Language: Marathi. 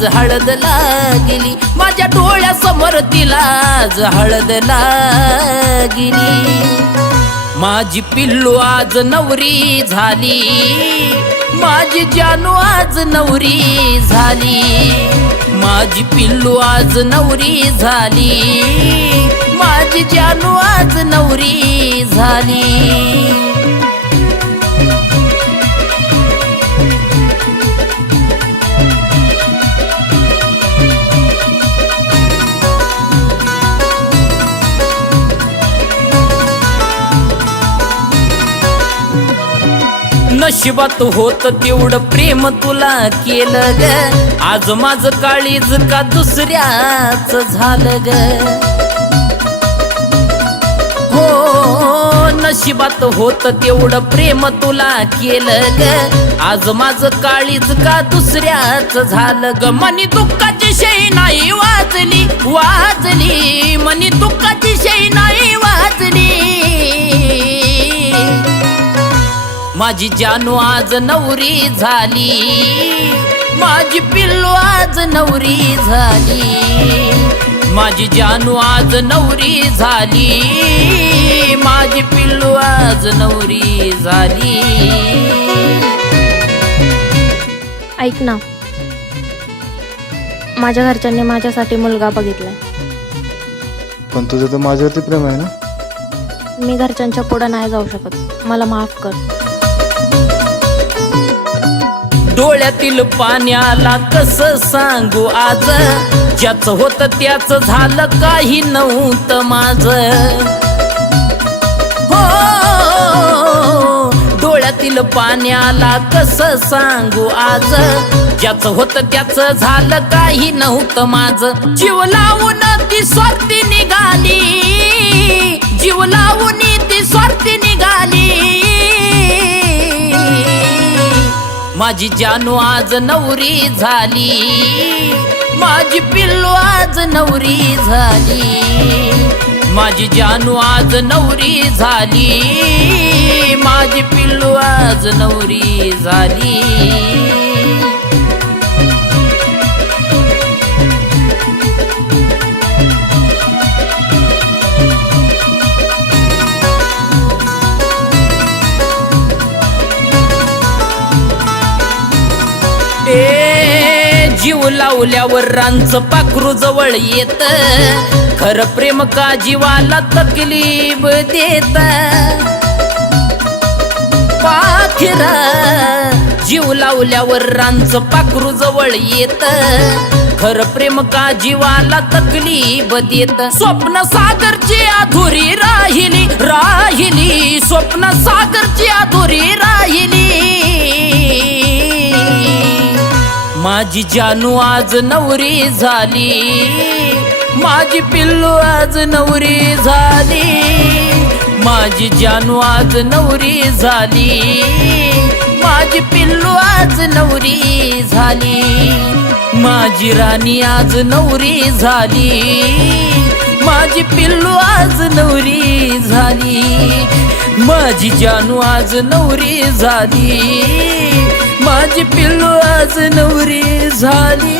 आज हळद लागली, माझ्या डोळ्यासमोर तिला आज हळद लागली। माझी पिल्लू आज नवरी झाली, माझी जानू आज नवरी झाली। माझी पिल्लू आज नवरी झाली, माझी जानू आज नवरी झाली। नशिबात होत तेवढं प्रेम तुला केलं ग, आज माझं काळीज का दुसऱ्याच झालं ग। हो नशिबात होत तेवढं प्रेम तुला केलं ग, आज माझं काळीज का दुसऱ्याच झालं ग। मनी दुःखाची शै नाही वाजली वाजली, मनी दुःखाची शै नाही वाजली। माझी जानू आज नवरी झाली, माझी पिल्लू आज नवरी झाली। माझी जानू आज नवरी झाली, माझी पिल्लू आज नवरी झाली। ऐक ना, माझ्या घरच्यांनी माझ्यासाठी मुलगा बघितलाय, पण तुझं तर माझ्यावरती प्रेम आहे ना। मी घरच्यांच्या पुढे नाही जाऊ शकत, मला माफ कर। डोळ्यातील पाण्याला कसं सांगू आज, ज्याचं होतं त्याच झालं काही नव्हतं माझं। हो डोळ्यातील पाण्याला कसं सांगू आज, ज्याचं होतं त्याच झालं काही नव्हतं माझं। जीव लावून ती स्वार्थी निघाली, जीव लावून ती स्वार्थी निघाली। माझी जानू आज नवरी झाली, माझी पिल्लू आज नवरी झाली। माझी जानू आज नवरी झाली, माझी पिल्लू आज नवरी झाली। जीव लावल्यावर रांचं पाखरू जवळ येत, खरं प्रेम का जीवाला तकलीफ देत। पाखरा जीव लावल्यावर रांचं पाखरू जवळ येत, खरं प्रेम का जीवाला तकलीफ देत। स्वप्न सागरची अधुरी राहिली राहिली, स्वप्न सागरची अधुरी राहिली। माझी जानू आज नवरी झाली, माझी पिल्लू आज नवरी झाली। माझी जानू आज नवरी झाली, माझी पिल्लू आज नवरी झाली। माझी राणी आज नवरी झाली, माझी पिल्लू आज नवरी झाली। माझी जानू आज नवरी झाली, माझी पिल्लू आज नवरी झाली।